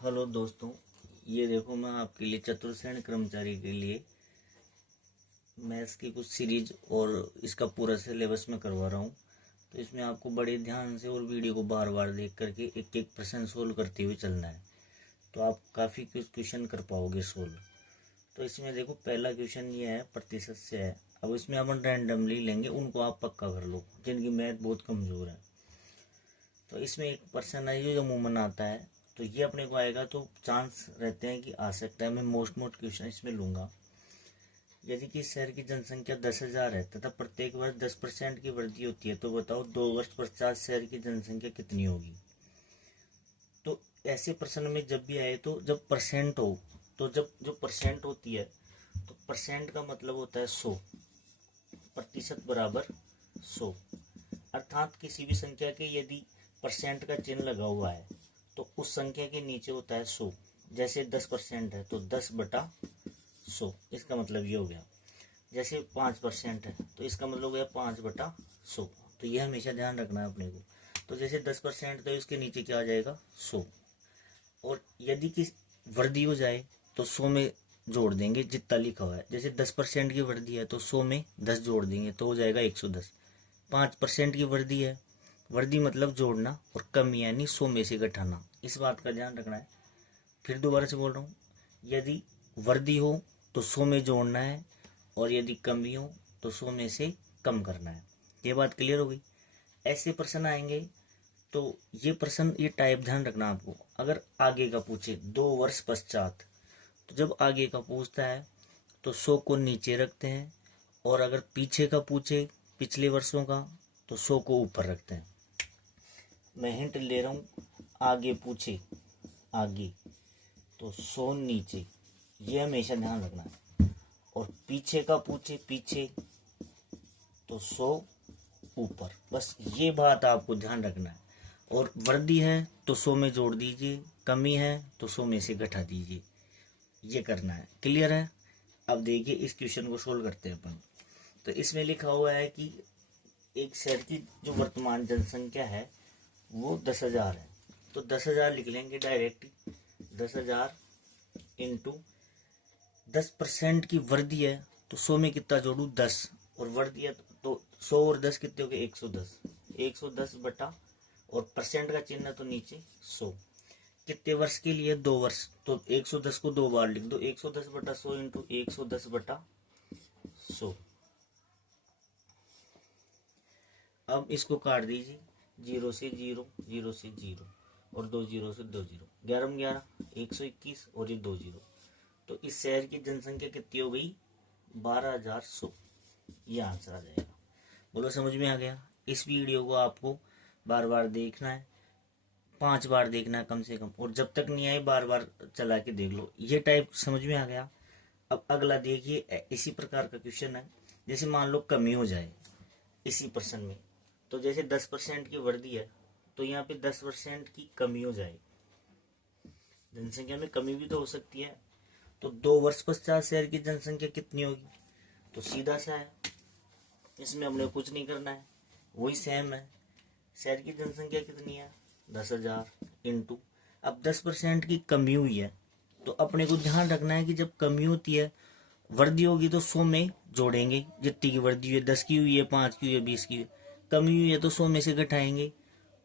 Hello दोस्तों, ये देखो मैं आपके लिए चतुर्थ श्रेणी कर्मचारी के लिए मैथ्स की कुछ सीरीज और इसका पूरा सिलेबस में करवा रहा हूँ। तो इसमें आपको बड़े ध्यान से और वीडियो को बार बार देख करके एक एक प्रश्न सोल्व करते हुए चलना है, तो आप काफ़ी कुछ क्वेश्चन कर पाओगे सोल्व। तो इसमें देखो पहला क्वेश्चन ये है, प्रतिशत से है। अब इसमें अपन रैंडमली लेंगे, उनको आप पक्का कर लो जिनकी मैथ बहुत कमज़ोर है। तो इसमें एक पर्सन है जो अमूमन आता है, तो ये अपने को आएगा, तो चांस रहते हैं कि आ सकता है। मैं मोस्ट क्वेश्चन इसमें लूँगा। यदि कि शहर की जनसंख्या 10,000 है तथा प्रत्येक वर्ष 10% की वृद्धि होती है, तो बताओ 2 वर्ष पश्चात शहर की जनसंख्या कितनी होगी। तो ऐसे प्रश्न में जब भी आए तो जब परसेंट हो, तो जब जो परसेंट होती है, तो परसेंट का मतलब होता है 100, प्रतिशत बराबर 100। अर्थात किसी भी संख्या के यदि परसेंट का चिन्ह लगा हुआ है तो उस संख्या के नीचे होता है 100। जैसे 10% है तो 10/100, इसका मतलब ये हो गया। जैसे 5% है तो इसका मतलब हो गया 5/100। तो ये हमेशा ध्यान रखना है अपने को। तो जैसे 10% तो इसके नीचे क्या आ जाएगा 100। और यदि किस वृद्धि हो जाए तो 100 में जोड़ देंगे जितना लिखा हुआ है। जैसे 10% की वृद्धि है तो 100 में 10 जोड़ देंगे तो हो जाएगा 110। 5% की वृद्धि है, वृद्धि मतलब जोड़ना, और कमी यानी 100 में से घटाना, इस बात का ध्यान रखना है। फिर दोबारा से बोल रहा हूँ, यदि वृद्धि हो तो 100 में जोड़ना है, और यदि कमी हो तो 100 में से कम करना है। ये बात क्लियर हो गई। ऐसे प्रश्न आएंगे, तो ये प्रश्न, ये टाइप ध्यान रखना आपको। अगर आगे का पूछे 2 वर्ष पश्चात, तो जब आगे का पूछता है तो 100 को नीचे रखते हैं, और अगर पीछे का पूछे पिछले वर्षों का तो 100 को ऊपर रखते हैं। मैं हिंट ले रहा हूँ, आगे पूछे आगे तो 100 नीचे, ये हमेशा ध्यान रखना है। और पीछे का पूछे पीछे तो 100 ऊपर, बस ये बात आपको ध्यान रखना है। और वृद्धि है तो 100 में जोड़ दीजिए, कमी है तो 100 में से घटा दीजिए, ये करना है। क्लियर है। अब देखिए इस क्वेश्चन को सोल्व करते हैं अपन। तो इसमें लिखा हुआ है कि एक शहर की जो वर्तमान जनसंख्या है वो 10,000 है। तो 10,000 लिख लेंगे डायरेक्ट। 10,000 इंटू 10% की वृद्धि है तो 100 में कितना जोड़ू 10, और वृद्धि है तो 100 और 10 कितने हो गए 110। 110 बटा, और परसेंट का चिन्ह तो नीचे 100। कितने वर्ष के लिए 2 वर्ष, तो 110 को 2 बार लिख दो। 110/100 इंटू 110/100। अब इसको काट दीजिए, 0 से 0, 0 से 0, और 2 0 से 2 0, 11 में 11, 121, और ये 2 0। तो इस शहर की जनसंख्या कितनी हो गई 12,100। ये आंसर आ जाएगा। बोलो समझ में आ गया। इस वीडियो को आपको बार बार देखना है, 5 बार देखना है कम से कम, और जब तक नहीं आए बार बार चला के देख लो। ये टाइप समझ में आ गया। अब अगला देखिए, इसी प्रकार का क्वेश्चन है। जैसे मान लो कमी हो जाए इसी प्रश्न में, तो जैसे 10% की वृद्धि है तो यहाँ पे 10% की कमी हो जाए, जनसंख्या में कमी भी तो हो सकती है। तो 2 वर्ष पश्चात शहर की जनसंख्या कितनी होगी, तो सीधा सा है, इसमें हमने कुछ नहीं करना है, वही सेम है। शहर की जनसंख्या कितनी है 10,000 इंटू, अब 10% की कमी हुई है तो अपने को ध्यान रखना है कि जब कमी होती है, वृद्धि होगी तो 100 में जोड़ेंगे, जितनी की वृद्धि हुई है, 10 की हुई है, 5 की हुई है, 20 की हुई है। कमी हुई है तो 100 में से घटाएंगे,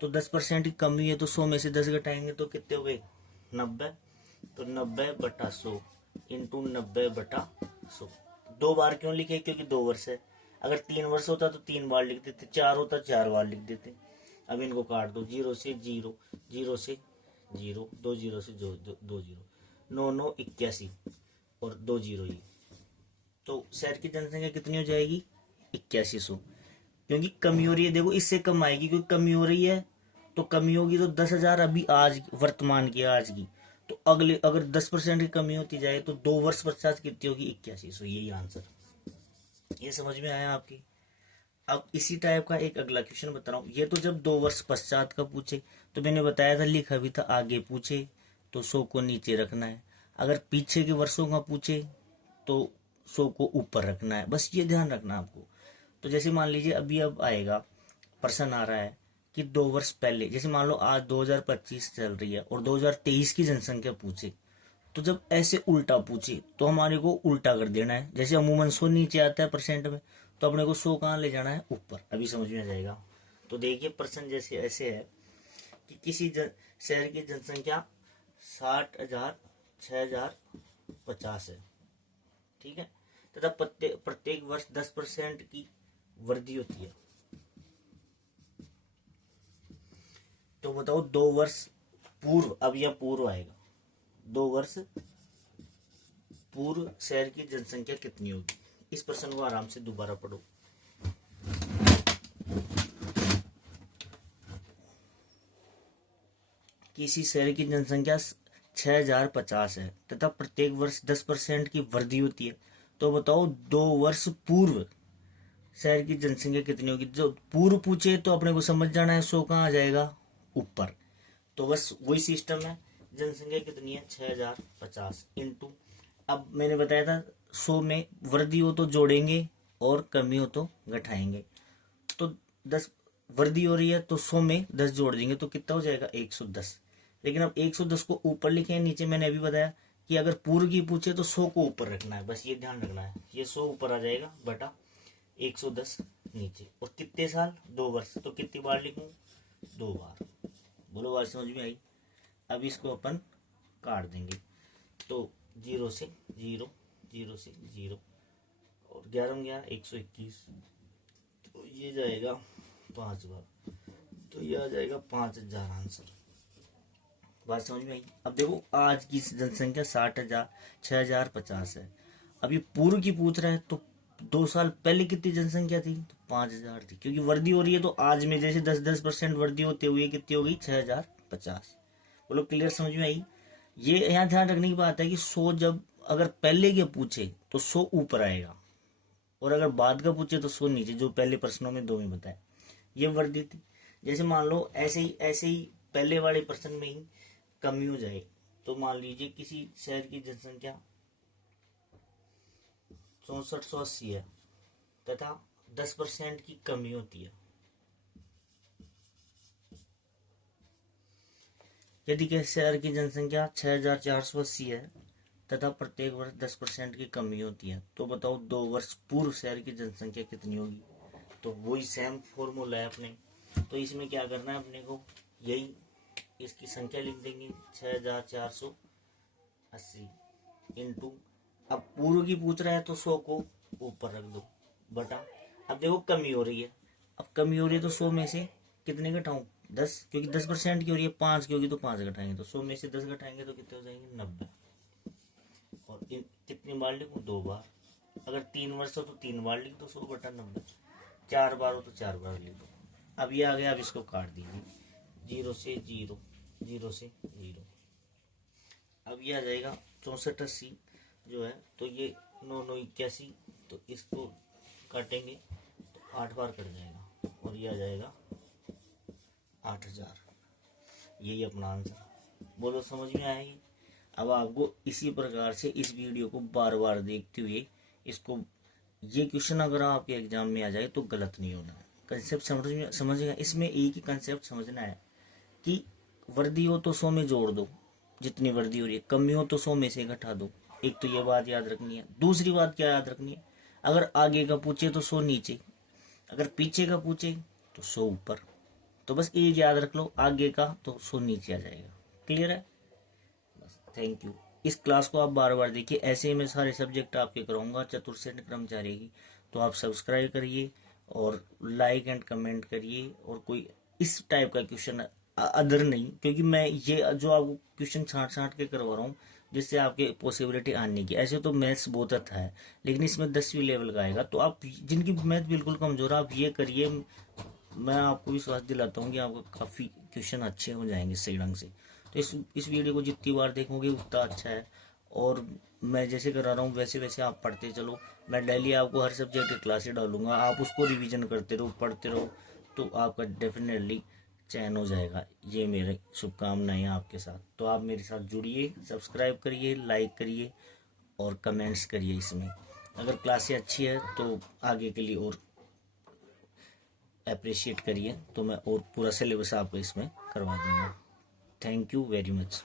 तो 10% की कमी हुई है तो 100 में से 10 घटाएंगे तो कितने हो गए 90। तो 90/100 इंटू 90/100। 2 बार क्यों लिखे, क्योंकि 2 वर्ष है। अगर 3 वर्ष होता तो 3 बार लिख देते, 4 होता 4 बार लिख देते। अब इनको काट दो, 0 से 0, 0 से 0, 2 0 से 2 0, 9 9 81, और 2 0 ही। तो शहर की जनसंख्या कितनी हो जाएगी 8100, क्योंकि कमी हो रही है। देखो इससे कम आएगी क्योंकि कमी हो रही है, तो कमी होगी तो 10,000 अभी आज वर्तमान की आज की, तो अगले अगर 10% की कमी होती जाए तो 2 वर्ष पश्चात कितनी होगी 8100। यही आंसर। ये समझ में आया आपकी। अब इसी टाइप का एक अगला क्वेश्चन बता रहा हूँ। ये तो जब 2 वर्ष पश्चात का पूछे, तो मैंने बताया था लिखा भी था, आगे पूछे तो 100 को नीचे रखना है, अगर पीछे के वर्षों का पूछे तो 100 को ऊपर रखना है। बस ये ध्यान रखना आपको। तो जैसे मान लीजिए अभी अब आएगा प्रश्न आ रहा है कि 2 वर्ष पहले, जैसे मान लो आज 2025 चल रही है और 2023 की जनसंख्या पूछे, तो जब ऐसे उल्टा पूछे तो हमारे को उल्टा कर देना है। जैसे अमूमन 100 नीचे आता है परसेंट में, तो अपने को 100 कहाँ ले जाना है, ऊपर। अभी समझ में आ जाएगा। तो देखिए प्रश्न जैसे ऐसे है कि किसी शहर की जनसंख्या 60,000 6,050 है, ठीक है, तथा प्रत्येक वर्ष 10% की वृद्धि होती है। तो बताओ 2 वर्ष पूर्व, अब यह पूर्व आएगा, 2 वर्ष पूर्व शहर की जनसंख्या कितनी होगी। इस प्रश्न को आराम से दोबारा पढ़ो। किसी शहर की जनसंख्या 6,050 है तथा प्रत्येक वर्ष 10% की वृद्धि होती है। तो बताओ 2 वर्ष पूर्व शहर की जनसंख्या कितनी होगी। जो पूर्व पूछे तो अपने को समझ जाना है 100 कहाँ आ जाएगा, ऊपर। तो बस वही सिस्टम है। जनसंख्या कितनी है, 6,050 इंटू, अब मैंने बताया था 100 में वृद्धि हो तो जोड़ेंगे और कमी हो तो घटाएंगे। तो 10 वृद्धि हो रही है तो 100 में 10 जोड़ देंगे तो कितना हो जाएगा, 110। लेकिन अब 110 को ऊपर लिखे हैं, नीचे मैंने अभी बताया कि अगर पूर्व की पूछे तो 100 को ऊपर रखना है, बस ये ध्यान रखना है। ये 100 ऊपर आ जाएगा बटा 110 नीचे। और कितने साल, 2 वर्ष, तो कितनी बार लिखूं, 2 बार। बोलो बात समझ में आई। अब इसको अपन काट देंगे, तो 0 से 0, 0 से 0, और 11 में 11 121, तो ये जाएगा 5 बार, तो ये आ जाएगा 5,000 आंसर। बात समझ में आई। अब देखो आज की जनसंख्या 6,050 है। अब ये पूर्व की पूछ रहा है तो 2 साल पहले कितनी जनसंख्या थी, तो 5,000 थी। क्योंकि वृद्धि हो रही है तो आज में जैसे 10% वृद्धि होते हुए कितनी हो गई, 6,050। बोलो क्लियर, समझ में आई। ये यहाँ ध्यान रखने की बात है कि 100 जब अगर पहले के पूछे तो 100 ऊपर आएगा, और अगर बाद का पूछे तो 100 नीचे, जो पहले प्रश्नों में 2 में बताया। ये वृद्धि थी। जैसे मान लो ऐसे ही पहले वाले प्रश्न में ही कमी हो जाए, तो मान लीजिए किसी शहर की जनसंख्या 6480 है तथा 10% की कमी होती है। यदि किसी शहर की जनसंख्या 6,480 है तथा प्रत्येक वर्ष 10% की कमी होती है, तो बताओ 2 वर्ष पूर्व शहर की जनसंख्या कितनी होगी। तो वही सेम फॉर्मूला है अपने। तो इसमें क्या करना है अपने को, यही इसकी संख्या लिख देंगे 6,480 इंटू, अब पूर्व की पूछ रहा है तो 100 को ऊपर रख दो बटा, अब देखो कमी हो रही है, अब कमी हो रही है तो 100 में से कितने घटाऊं, 10, क्योंकि 10% की हो रही है, 5 की होगी तो 5 घटाएंगे, तो 100 में से 10 घटाएंगे तो कितने हो जाएंगे, 90। और कितनी बार लिखूं, 2 बार। अगर 3 वर्ष हो तो 3 बार लिख दो 100 बटा 90, 4 बार हो तो 4 बार लिख दो। अब ये आ गया, अब इसको काट दीजिए, 0 से 0, 0 से 0। अब ये आ जाएगा 6480 जो है, तो ये 9,981, तो इसको काटेंगे तो 8 बार कट जाएगा और ये आ जाएगा 8,000। यही अपना आंसर। बोलो समझ में आएगी। अब आपको इसी प्रकार से इस वीडियो को बार बार देखते हुए इसको, ये क्वेश्चन अगर आपके एग्जाम में आ जाए तो गलत नहीं होना है। कंसेप्ट समझिएगा। इसमें एक ही कंसेप्ट समझना है कि वृद्धि हो तो 100 में जोड़ दो जितनी वृद्धि हो रही है, कमी हो तो 100 में से घटा दो। एक तो ये बात याद रखनी है। दूसरी बात क्या याद रखनी है, अगर आगे का पूछे तो 100 नीचे, अगर पीछे का पूछे तो 100 ऊपर। तो बस एक याद रख लो, आगे का तो 100 नीचे आ जाएगा। क्लियर है, बस थैंक यू। इस क्लास को आप बार बार देखिए, ऐसे ही मैं सारे सब्जेक्ट आपके कराऊंगा चतुर्सेन कर्मचारी की। तो आप सब्सक्राइब करिए और लाइक एंड कमेंट करिए। और कोई इस टाइप का क्वेश्चन अदर नहीं, क्योंकि मैं ये जो आपको क्वेश्चन छांट के करवा रहा हूँ जिससे आपके पॉसिबिलिटी आने की। ऐसे तो मैथ्स बहुत अच्छा है, लेकिन इसमें 10वीं लेवल का आएगा। तो आप जिनकी मैथ बिल्कुल कमजोर है आप ये करिए, मैं आपको विश्वास दिलाता हूँ कि आपको काफ़ी क्वेश्चन अच्छे हो जाएंगे सही ढंग से। तो इस वीडियो को जितनी बार देखोगे उतना अच्छा है। और मैं जैसे करा रहा हूँ वैसे वैसे आप पढ़ते चलो। मैं डेली आपको हर सब्जेक्ट की क्लासेस डालूंगा, आप उसको रिवीजन करते रहो, पढ़ते रहो, तो आपका डेफिनेटली चयन हो जाएगा। ये मेरी शुभकामनाएं आपके साथ। तो आप मेरे साथ जुड़िए, सब्सक्राइब करिए, लाइक करिए और कमेंट्स करिए। इसमें अगर क्लासें अच्छी है तो आगे के लिए और अप्रिशिएट करिए, तो मैं और पूरा सिलेबस आपको इसमें करवा दूँगा। Thank you very much.